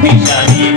Hey, Johnny.